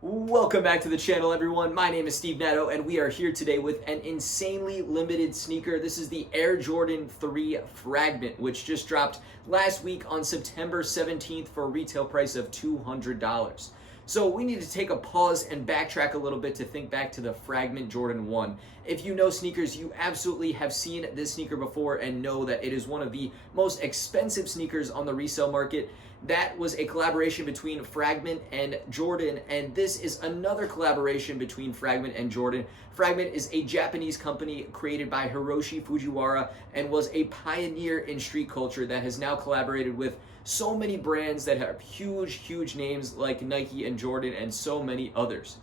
Welcome back to the channel, everyone. My name is Steve Netto, and we are here today with an insanely limited sneaker. This is the Air Jordan 3 Fragment, which just dropped last week on September 17th for a retail price of $200. So we need to take a pause and backtrack a little bit to think back to the Fragment Jordan 1. If you know sneakers, you absolutely have seen this sneaker before and know that it is one of the most expensive sneakers on the resale market. That was a collaboration between Fragment and Jordan, and this is another collaboration between Fragment and Jordan. Fragment is a Japanese company created by Hiroshi Fujiwara and was a pioneer in street culture that has now collaborated with so many brands that have huge names like Nike and Jordan and so many others.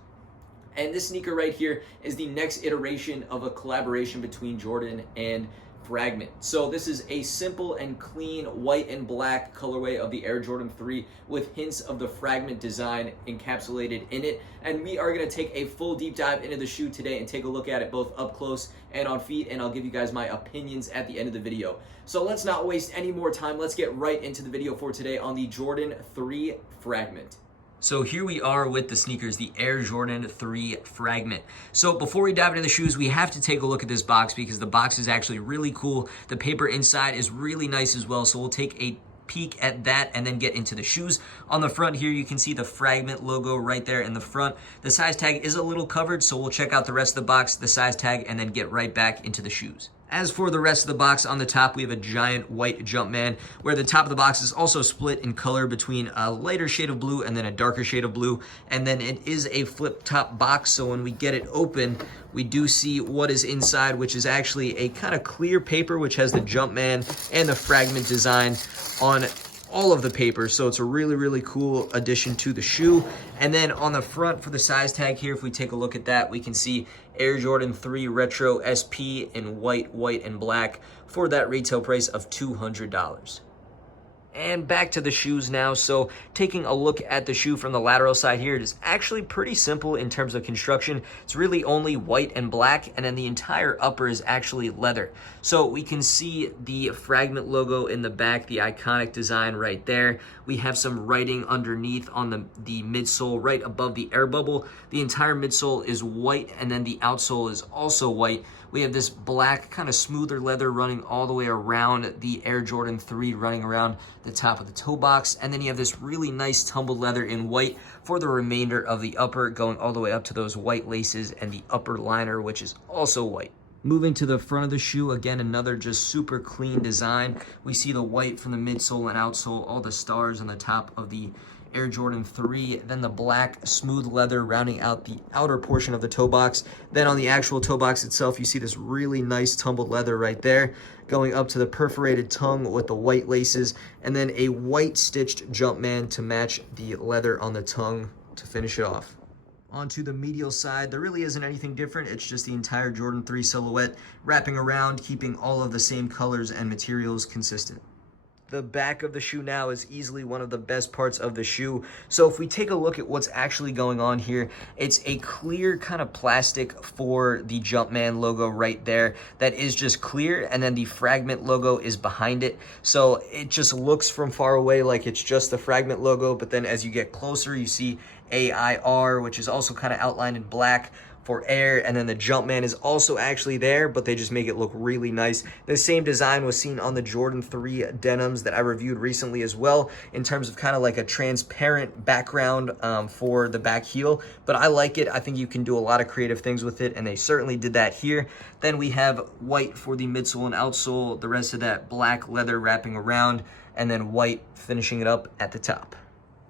And this sneaker right here is the next iteration of a collaboration between Jordan and Fragment. So this is a simple and clean white and black colorway of the Air Jordan 3 with hints of the Fragment design encapsulated in it. And we are going to take a full deep dive into the shoe today and take a look at it both up close and on feet, and I'll give you guys my opinions at the end of the video. So let's not waste any more time. Let's get right into the video for today on the Jordan 3 Fragment. So here we are with the sneakers, the Air Jordan 3 Fragment. So before we dive into the shoes, we have to take a look at this box because the box is actually really cool. The paper inside is really nice as well. So we'll take a peek at that and then get into the shoes. On the front here, you can see the Fragment logo right there in the front. The size tag is a little covered, so we'll check out the rest of the box, the size tag, and then get right back into the shoes. As for the rest of the box, on the top we have a giant white Jumpman, where the top of the box is also split in color between a lighter shade of blue and then a darker shade of blue. And then it is a flip top box, so when we get it open, we do see what is inside, which is actually a kind of clear paper which has the Jumpman and the Fragment design on all of the paper. So it's a really cool addition to the shoe. And then on the front for the size tag here, if we take a look at that, we can see Air Jordan 3 Retro SP in white, and black for that retail price of $200. And back to the shoes now. So taking a look at the shoe from the lateral side here, it is actually pretty simple in terms of construction. It's really only white and black, and then the entire upper is actually leather. So we can see the Fragment logo in the back, the iconic design right there. We have some writing underneath on the midsole right above the air bubble. The entire midsole is white, and then the outsole is also white. We have this black kind of smoother leather running all the way around the Air Jordan 3, running around the top of the toe box. And then you have this really nice tumbled leather in white for the remainder of the upper, going all the way up to those white laces and the upper liner, which is also white. Moving to the front of the shoe, again, another just super clean design. We see the white from the midsole and outsole, all the stars on the top of the Air Jordan 3, then the black smooth leather rounding out the outer portion of the toe box. Then on the actual toe box itself, you see this really nice tumbled leather right there, going up to the perforated tongue with the white laces, and then a white stitched Jumpman to match the leather on the tongue to finish it off. Onto the medial side, there really isn't anything different. It's just the entire Jordan 3 silhouette wrapping around, keeping all of the same colors and materials consistent. The back of the shoe now is easily one of the best parts of the shoe. So if we take a look at what's actually going on here, it's a clear kind of plastic for the Jumpman logo right there that is just clear, and then the Fragment logo is behind it. So it just looks from far away like it's just the Fragment logo, but then as you get closer, you see AIR, which is also kind of outlined in black for Air, and then the Jumpman is also actually there, but they just make it look really nice. The same design was seen on the Jordan 3 denims that I reviewed recently as well, in terms of kind of like a transparent background for the back heel, but I like it. I think you can do a lot of creative things with it, and they certainly did that here. Then we have white for the midsole and outsole, the rest of that black leather wrapping around, and then white finishing it up at the top.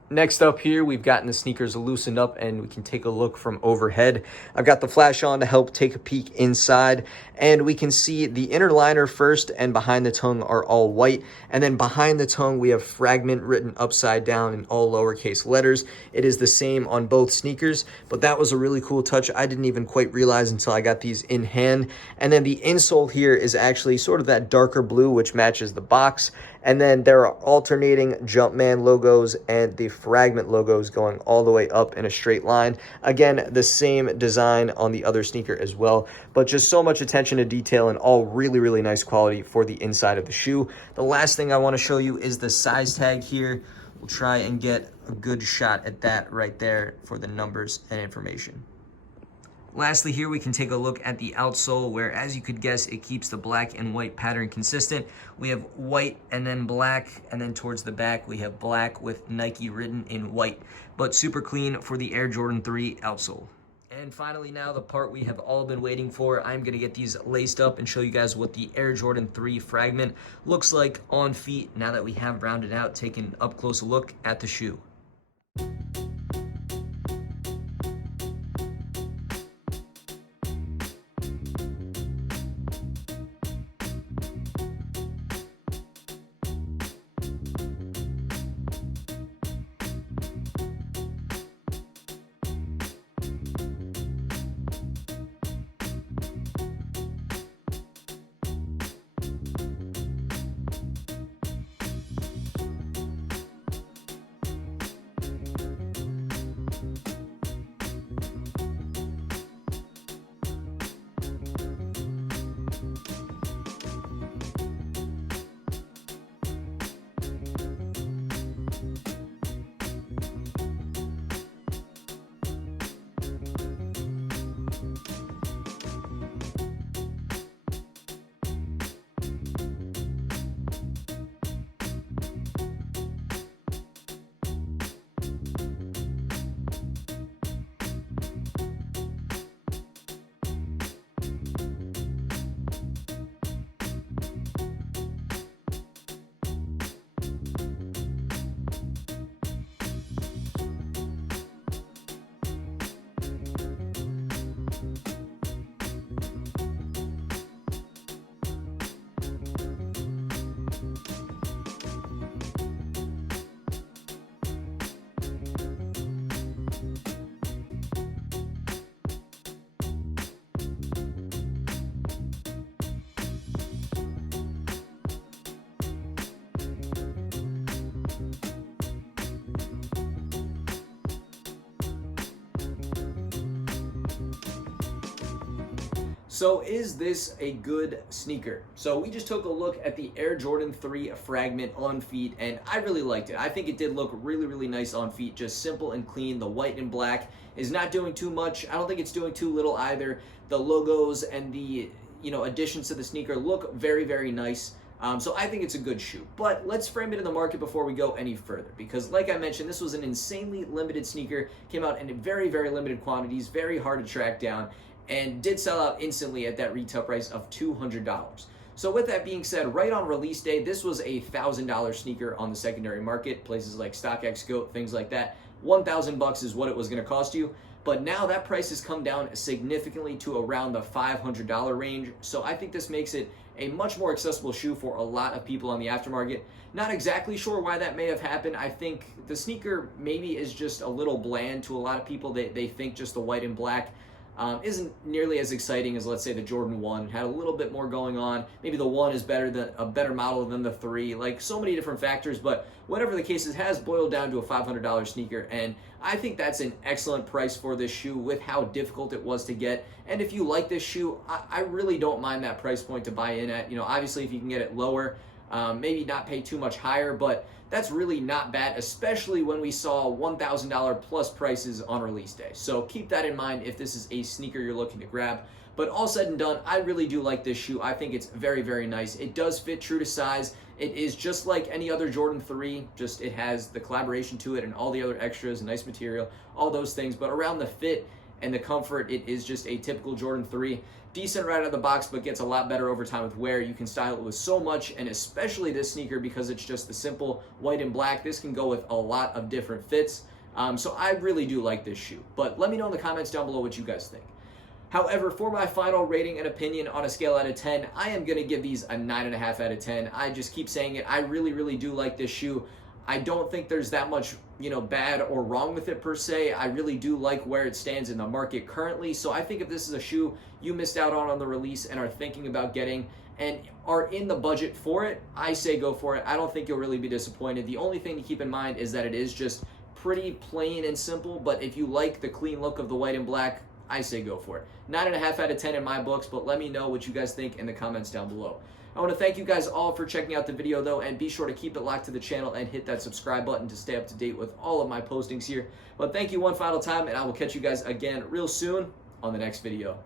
Next up here, we've gotten the sneakers loosened up and we can take a look from overhead. I've got the flash on to help take a peek inside, and we can see the inner liner first and behind the tongue are all white. And then behind the tongue, we have Fragment written upside down in all lowercase letters. It is the same on both sneakers, but that was a really cool touch. I didn't even quite realize until I got these in hand. And then the insole here is actually sort of that darker blue, which matches the box. And then there are alternating Jumpman logos and the Fragment logos going all the way up in a straight line. Again, the same design on the other sneaker as well, but just so much attention to detail and all really nice quality for the inside of the shoe. The last thing I want to show you is the size tag here. we'll try and get a good shot at that right there for the numbers and information. Lastly, here we can take a look at the outsole, where, as you could guess, it keeps the black and white pattern consistent. We have white and then black, and then towards the back we have black with Nike written in white, but super clean for the Air Jordan 3 outsole. And finally, now the part we have all been waiting for. I'm going to get these laced up and show you guys what the Air Jordan 3 Fragment looks like on feet now that we have rounded out, taking an up close look at the shoe. So is this a good sneaker? So we just took a look at the Air Jordan 3 Fragment on feet, and I really liked it. I think it did look really, really nice on feet, just simple and clean. The white and black is not doing too much. I don't think it's doing too little either. The logos and the additions to the sneaker look very, very nice. So I think it's a good shoe. But let's frame it in the market before we go any further, because like I mentioned, this was an insanely limited sneaker, came out in very, very limited quantities, very hard to track down, and did sell out instantly at that retail price of $200. So with that being said, right on release day, this was a $1,000 sneaker on the secondary market, places like StockX, GOAT, things like that. $1,000 is what it was going to cost you. But now that price has come down significantly to around the $500 range. So I think this makes it a much more accessible shoe for a lot of people on the aftermarket. Not exactly sure why that may have happened. I think the sneaker maybe is just a little bland to a lot of people. They think just the white and black isn't nearly as exciting as, let's say, the Jordan 1. Had a little bit more going on. Maybe the 1 is a better model than the 3. Like, so many different factors, but whatever the case, it has boiled down to a $500 sneaker, and I think that's an excellent price for this shoe with how difficult it was to get. And if you like this shoe, I really don't mind that price point to buy in at. Obviously, if you can get it lower, maybe not pay too much higher, but that's really not bad, especially when we saw $1,000 plus prices on release day. So keep that in mind if this is a sneaker you're looking to grab. But all said and done, I really do like this shoe. I think it's very, very nice. It does fit true to size. It is just like any other Jordan 3, just it has the collaboration to it and all the other extras, nice material, all those things. But around the fit and the comfort, it is just a typical Jordan 3. Decent right out of the box, but gets a lot better over time with wear. You can style it with so much, and especially this sneaker, because it's just the simple white and black, this can go with a lot of different fits. So I really do like this shoe. But let me know in the comments down below what you guys think. However, for my final rating and opinion on a scale out of 10, I am going to give these a 9.5 out of 10. I just keep saying it. I really, really do like this shoe. I don't think there's that much, bad or wrong with it per se. I really do like where it stands in the market currently. So I think if this is a shoe you missed out on the release and are thinking about getting and are in the budget for it, I say go for it. I don't think you'll really be disappointed. The only thing to keep in mind is that it is just pretty plain and simple, but if you like the clean look of the white and black, I say go for it. 9.5 out of 10 in my books, but let me know what you guys think in the comments down below. I want to thank you guys all for checking out the video though, and be sure to keep it locked to the channel and hit that subscribe button to stay up to date with all of my postings here. But thank you one final time, and I will catch you guys again real soon on the next video.